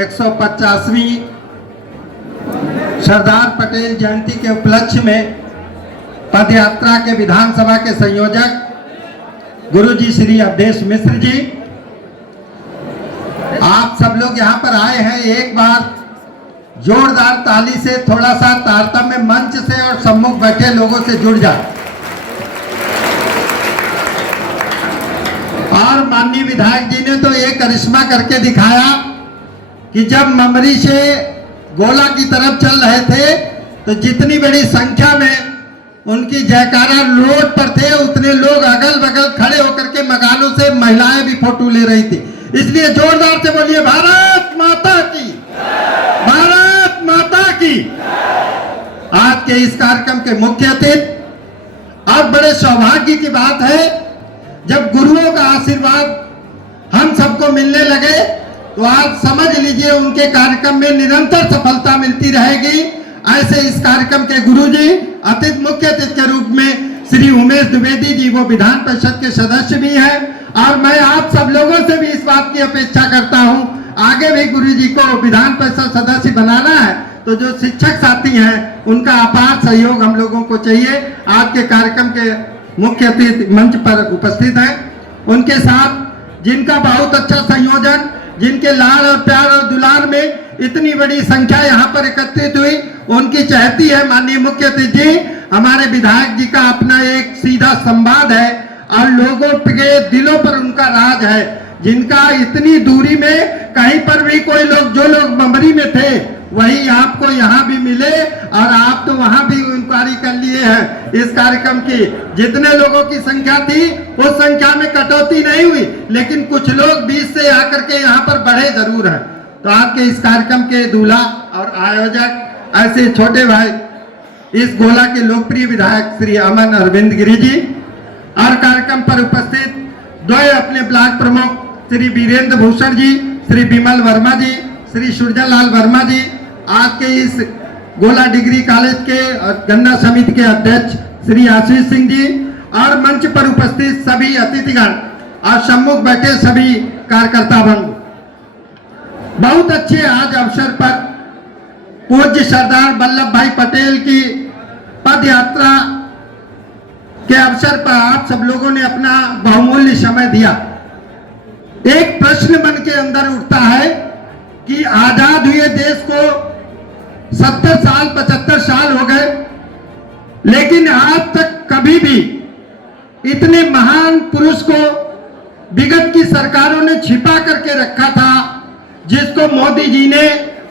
150वीं सरदार पटेल जयंती के उपलक्ष्य में पदयात्रा के विधानसभा के संयोजक गुरुजी श्री अवधेश मिश्र जी, आप सब लोग यहाँ पर आए हैं। एक बार जोरदार ताली से थोड़ा सा तारतम्य मंच से और सम्मुख बैठे लोगों से जुड़ जाए। और माननीय विधायक जी ने तो ये करिश्मा करके दिखाया कि जब ममरी से गोला की तरफ चल रहे थे तो जितनी बड़ी संख्या में उनकी जयकारा रोड पर थे, उतने लोग अगल बगल खड़े होकर के मगालों से महिलाएं भी फोटो ले रही थी। इसलिए जोरदार से बोलिए भारत माता की, भारत माता की। आज के इस कार्यक्रम के मुख्य अतिथि और बड़े सौभाग्य की बात है, जब गुरुओं का आशीर्वाद हम सबको मिलने लगे तो आज समझ लीजिए उनके कार्यक्रम में निरंतर सफलता मिलती रहेगी। ऐसे इस कार्यक्रम के गुरुजी मुख्य अतिथि के रूप में श्री उमेश द्विवेदी जी, वो विधान परिषद के सदस्य भी हैं। और मैं आप सब लोगों से भी इस बात की अपेक्षा करता हूं, आगे भी गुरुजी को विधान परिषद सदस्य बनाना है तो जो शिक्षक साथी हैं उनका अपार सहयोग हम लोगों को चाहिए। आज के कार्यक्रम के मुख्य अतिथि मंच पर उपस्थित हैं, उनके साथ जिनका बहुत अच्छा संयोजन, जिनके लाड़ और प्यार और दुलार में इतनी बड़ी संख्या यहाँ पर एकत्रित हुई, उनकी चहती है माननीय मुख्य अतिथि जी। हमारे विधायक जी का अपना एक सीधा संवाद है और लोगों के दिलों पर उनका राज है, जिनका इतनी दूरी में कहीं पर भी कोई लोग, जो लोग ममरी में थे वही आपको यहाँ भी मिले और आप तो वहाँ भी इंक्वायरी कर लिए हैं। इस कार्यक्रम की जितने लोगों की संख्या थी उस संख्या में कटौती नहीं हुई, लेकिन कुछ लोग बीच से आकर के यहाँ पर बढ़े जरूर हैं। तो आपके इस कार्यक्रम के दूल्हा और आयोजक ऐसे छोटे भाई इस गोला के लोकप्रिय विधायक श्री अमन अरविंद गिरी जी, और कार्यक्रम पर उपस्थित द्वय अपने ब्लॉक प्रमुख श्री वीरेंद्र भूषण जी, श्री विमल वर्मा जी, श्री सूरजलाल वर्मा जी, आज के इस गोला डिग्री कॉलेज के गन्ना समिति के अध्यक्ष श्री आशीष सिंह जी, और मंच पर उपस्थित सभी अतिथिगण और सम्मुख बैठे सभी कार्यकर्ता बंधु। बहुत अच्छे आज अवसर पर पूज्य सरदार वल्लभ भाई पटेल की पद यात्रा के अवसर पर आप सब लोगों ने अपना बहुमूल्य समय दिया। एक प्रश्न मन के अंदर उठता है कि आजाद हुए देश को 70 साल 75 साल हो गए, लेकिन आज तक कभी भी इतने महान पुरुष को विगत की सरकारों ने छिपा करके रखा था, जिसको मोदी जी ने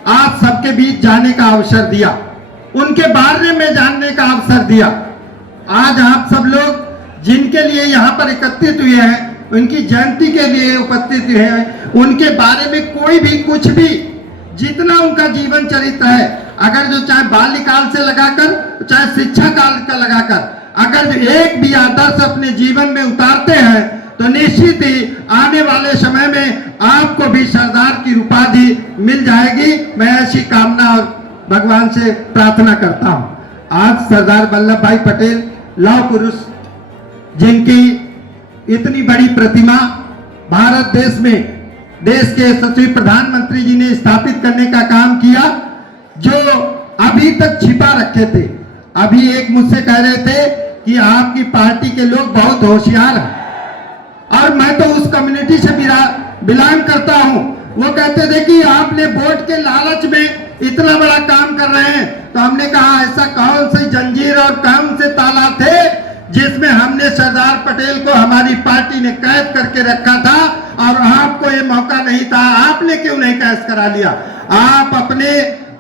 आज सबके बीच जाने का अवसर दिया, उनके बारे में जानने का अवसर दिया। आज आप सब लोग जिनके लिए यहाँ पर एकत्रित हुए हैं, उनकी जयंती के लिए उपस्थित हुए हैं, उनके बारे में कोई भी कुछ भी, जितना उनका जीवन चरित्र है, अगर जो चाहे बाल्यकाल से लगाकर चाहे शिक्षा काल का लगाकर अगर जो एक भी आदर्श अपने जीवन में उतारते हैं तो निश्चित ही आने वाले समय में आपको भी सरदार की उपाधि मिल जाएगी। मैं ऐसी कामना और भगवान से प्रार्थना करता हूँ। आज सरदार वल्लभ भाई पटेल लौह पुरुष, जिनकी इतनी बड़ी प्रतिमा भारत देश में देश के यशस्वी प्रधानमंत्री जी ने स्थापित करने का काम किया, जो अभी तक छिपा रखे थे। अभी एक मुझसे कह रहे थे कि आपकी पार्टी के लोग बहुत होशियार हैं, और मैं तो उस कम्युनिटी से बिलोंग करता हूं। वो कहते थे कि आपने वोट के लालच में इतना बड़ा काम कर रहे हैं, तो हमने कहा ऐसा कौन सी जंजीर और कौन से ताला थे जिसमें हमने सरदार पटेल को हमारी पार्टी ने कैद करके रखा था और आपको ये मौका नहीं था, आपने क्यों नहीं कैद करा लिया? आप अपने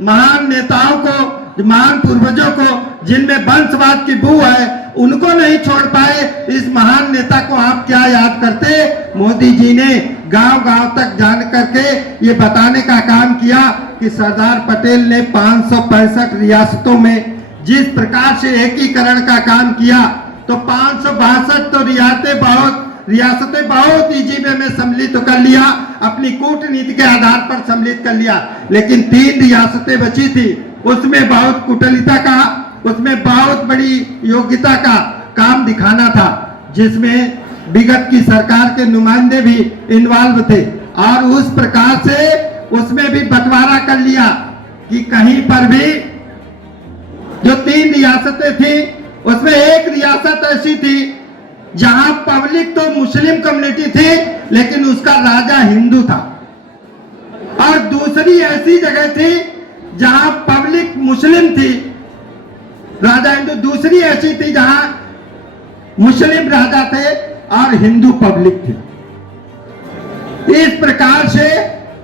महान नेताओं को, महान पूर्वजों को, जिनमें वंशवाद की बू है, उनको नहीं छोड़ पाए। इस महान नेता को आप क्या याद करते? मोदी जी ने गांव-गांव तक जान करके ये बताने का काम किया कि सरदार पटेल ने 565 रियासतों में जिस प्रकार से एकीकरण का काम किया, तो 562 तो रियासतें बहुत इजी वे में सम्मिलित तो कर लिया, अपनी कूटनीति के आधार पर सम्मिलित कर लिया, लेकिन 3 रियासतें बची थी, उसमें बहुत कुशलता का, उसमें बहुत बड़ी योग्यता का काम दिखाना था, जिसमें विगत की सरकार के नुमाइंदे भी इन्वॉल्व थे। और उस प्रकार से उसमें भी बंटवारा कर लिया कि कहीं पर भी जो 3 रियासतें थी उसमें एक रियासत ऐसी थी जहां पब्लिक तो मुस्लिम कम्युनिटी थी लेकिन उसका राजा हिंदू था, और दूसरी ऐसी जगह थी जहां पब्लिक मुस्लिम थी, राजा हिंदू। दूसरी ऐसी थी जहां मुस्लिम राजा थे और हिंदू पब्लिक थी। इस प्रकार से,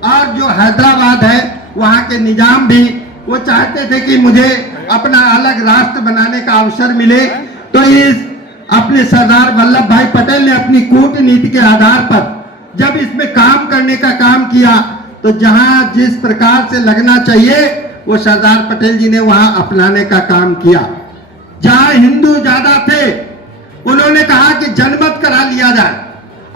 और जो हैदराबाद है वहां के निजाम भी वो चाहते थे कि मुझे अपना अलग राष्ट्र बनाने का अवसर मिले, तो इस अपने सरदार वल्लभ भाई पटेल ने अपनी कूटनीति के आधार पर जब इसमें काम करने का काम किया तो जहां जिस प्रकार से लगना चाहिए वो सरदार पटेल जी ने वहां अपनाने का काम किया। जहां हिंदू ज्यादा थे उन्होंने कहा कि जनमत करा लिया जाए,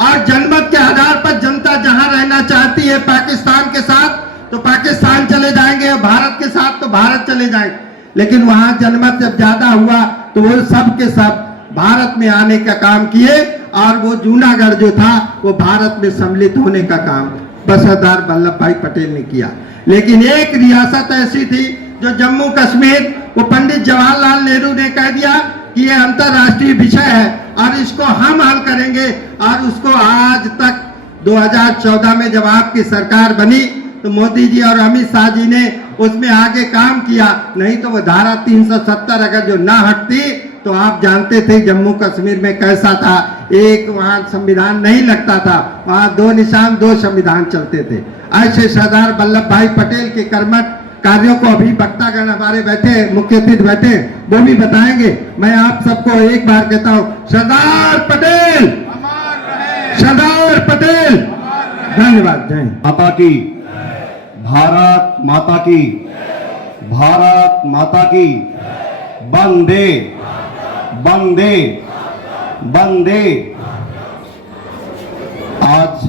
और जनमत के आधार पर जनता जहां रहना चाहती है पाकिस्तान के साथ तो पाकिस्तान चले जाएंगे, भारत के साथ तो भारत चले जाएंगे। लेकिन वहां जनमत जब ज्यादा हुआ तो वो सब के सब भारत में आने का काम किए, और वो जूनागढ़ जो था वो भारत में सम्मिलित होने का काम सरदार वल्लभ भाई पटेल ने किया। लेकिन एक रियासत ऐसी थी जो जम्मू कश्मीर, वो पंडित जवाहरलाल नेहरू ने कह दिया कि ये अंतर्राष्ट्रीय विषय है और इसको हम हल करेंगे, और उसको आज तक 2014 में जब आपकी सरकार बनी तो मोदी जी और अमित शाह जी ने उसमें आगे काम किया, नहीं तो वो धारा 370 अगर जो ना हटती तो आप जानते थे जम्मू कश्मीर में कैसा था। एक वहां संविधान नहीं लगता था, वहां 2 निशान 2 संविधान चलते थे। ऐसे सरदार वल्लभ भाई पटेल के कर्मठ कार्यों को अभी वक्तागण हमारे बैठे, मुख्य अतिथि बैठे, वो भी बताएंगे। मैं आप सबको एक बार कहता हूं, सरदार पटेल, सरदार पटेल, धन्यवाद। जय माता की, भारत माता की, भारत माता की, वंदे वंदे वंदे। आज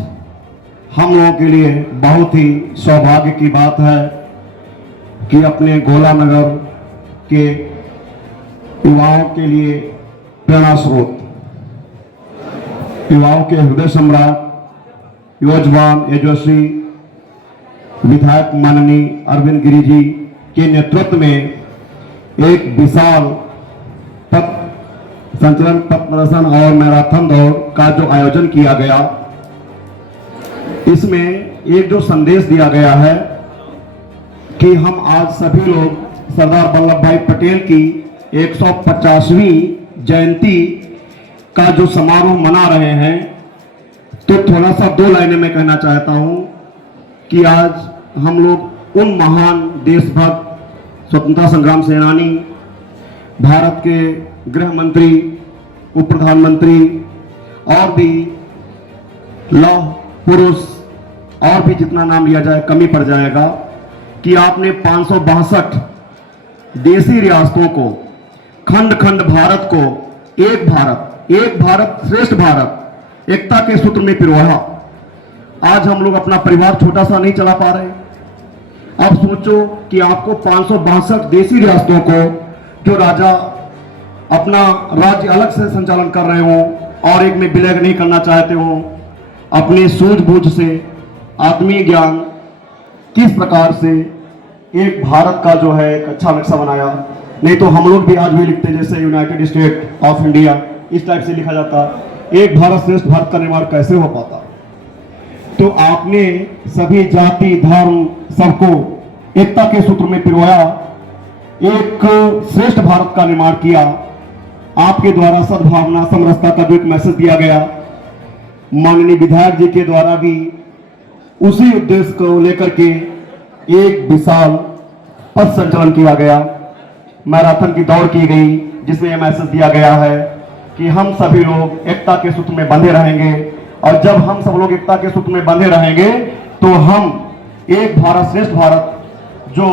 हम लोगों के लिए बहुत ही सौभाग्य की बात है कि अपने गोला नगर के युवाओं के लिए प्रेरणा स्रोत, युवाओं के हृदय सम्राट, युवजवान यशस्वी विधायक माननीय अरविंद गिरी जी के नेतृत्व में एक विशाल पथ संचलन, पथ प्रदर्शन और मैराथन दौड़ का जो आयोजन किया गया, इसमें एक जो संदेश दिया गया है कि हम आज सभी लोग सरदार वल्लभ भाई पटेल की 150वीं जयंती का जो समारोह मना रहे हैं, तो थोड़ा सा 2 लाइनें मैं कहना चाहता हूं कि आज हम लोग उन महान देशभक्त, स्वतंत्रता संग्राम सेनानी, भारत के गृह मंत्री, उप प्रधानमंत्री और भी लौह पुरुष और भी जितना नाम लिया जाए कमी पड़ जाएगा, कि आपने 562 देशी रियासतों को, खंड खंड भारत को एक भारत श्रेष्ठ भारत एकता के सूत्र में पिरोहा। आज हम लोग अपना परिवार छोटा सा नहीं चला पा रहे। अब सोचो कि आपको 562 देशी रियासतों को, जो राजा अपना राज्य अलग से संचालन कर रहे हो और एक में विलय नहीं करना चाहते हो, अपनी सूझबूझ से, आत्मीय ज्ञान, किस प्रकार से एक भारत का जो है एक अच्छा नक्शा बनाया। नहीं तो हम लोग भी आज भी लिखते जैसे यूनाइटेड स्टेट ऑफ इंडिया, इस टाइप से लिखा जाता, एक भारत श्रेष्ठ भारत का निर्माण कैसे हो पाता। तो आपने सभी जाति धर्म सबको एकता के सूत्र में पिरोया, एक श्रेष्ठ भारत का निर्माण किया। आपके द्वारा सद्भावना समरसता का जो एक मैसेज दिया गया, माननीय विधायक जी के द्वारा भी उसी उद्देश्य को लेकर के एक विशाल पथ संचलन किया गया, मैराथन की दौड़ की गई, जिसमें यह मैसेज दिया गया है कि हम सभी लोग एकता के सूत्र में बंधे रहेंगे, और जब हम सब लोग एकता के सूत्र में बंधे रहेंगे तो हम एक भारत श्रेष्ठ भारत, जो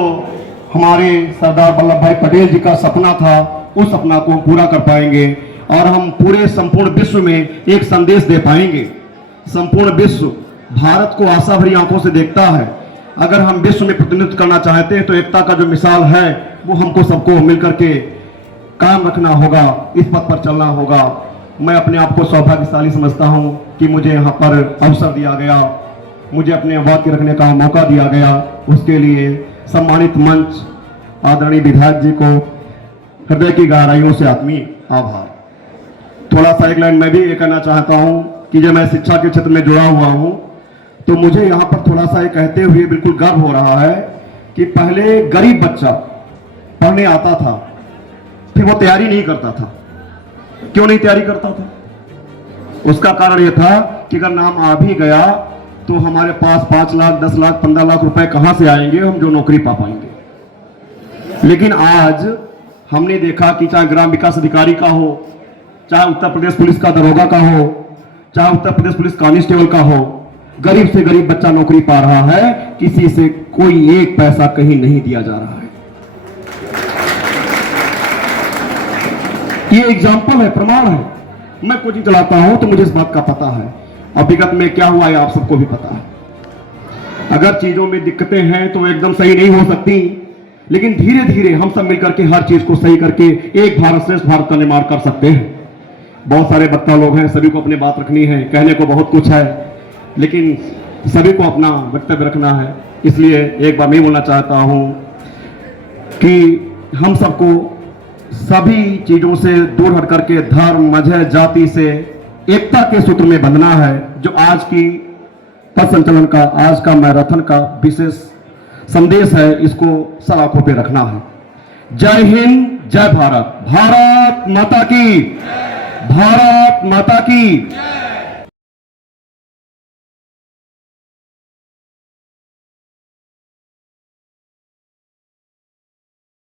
हमारे सरदार वल्लभ भाई पटेल जी का सपना था, उस सपना को पूरा कर पाएंगे, और हम पूरे संपूर्ण विश्व में एक संदेश दे पाएंगे। संपूर्ण विश्व भारत को आशा भरी आंखों से देखता है। अगर हम विश्व में प्रतिनिधित्व करना चाहते हैं तो एकता का जो मिसाल है वो हमको सबको मिलकर के काम रखना होगा, इस पथ पर चलना होगा। मैं अपने आप को सौभाग्यशाली समझता हूं कि मुझे यहाँ पर अवसर दिया गया मुझे अपने बात रखने का मौका दिया गया, उसके लिए सम्मानित मंच आदरणीय विधायक जी को हृदय की गहराइयों से आत्मीय आभार। थोड़ा सा एक लाइन मैं भी ये कहना चाहता हूं कि जब मैं शिक्षा के क्षेत्र में जुड़ा हुआ हूं तो मुझे यहां पर थोड़ा सा ये कहते हुए बिल्कुल गर्व हो रहा है कि पहले गरीब बच्चा पढ़ने आता था, फिर वो तैयारी नहीं करता था। क्यों नहीं तैयारी करता था? उसका कारण यह था कि अगर नाम आ भी गया तो हमारे पास 5 लाख 10 लाख 15 लाख रुपए कहां से आएंगे, हम जो नौकरी पा पाएंगे। लेकिन आज हमने देखा कि चाहे ग्राम विकास अधिकारी का हो, चाहे उत्तर प्रदेश पुलिस का दरोगा का हो, चाहे उत्तर प्रदेश पुलिस कांस्टेबल का हो, गरीब से गरीब बच्चा नौकरी पा रहा है, किसी से कोई एक पैसा कहीं नहीं दिया जा रहा है। ये एग्जाम्पल है, प्रमाण है। मैं कोचिंग चलाता हूं तो मुझे इस बात का पता है। अब विगत में क्या हुआ है आप सबको भी पता है। अगर चीजों में दिक्कतें हैं तो एकदम सही नहीं हो सकती, लेकिन धीरे धीरे हम सब मिलकर के हर चीज को सही करके एक भारत श्रेष्ठ भारत का निर्माण कर सकते हैं। बहुत सारे वक्ता लोग हैं, सभी को अपनी बात रखनी है, कहने को बहुत कुछ है, लेकिन सभी को अपना वक्तव्य रखना है। इसलिए एक बार मैं बोलना चाहता हूं कि हम सबको सभी चीजों से दूर हट करके धर्म मजहब जाति से एकता के सूत्र में बंधना है, जो आज की पथ संचलन का, आज का मैराथन का विशेष संदेश है। इसको सब आंखों पे रखना है। जय हिंद, जय भारत, भारत माता की, भारत माता की।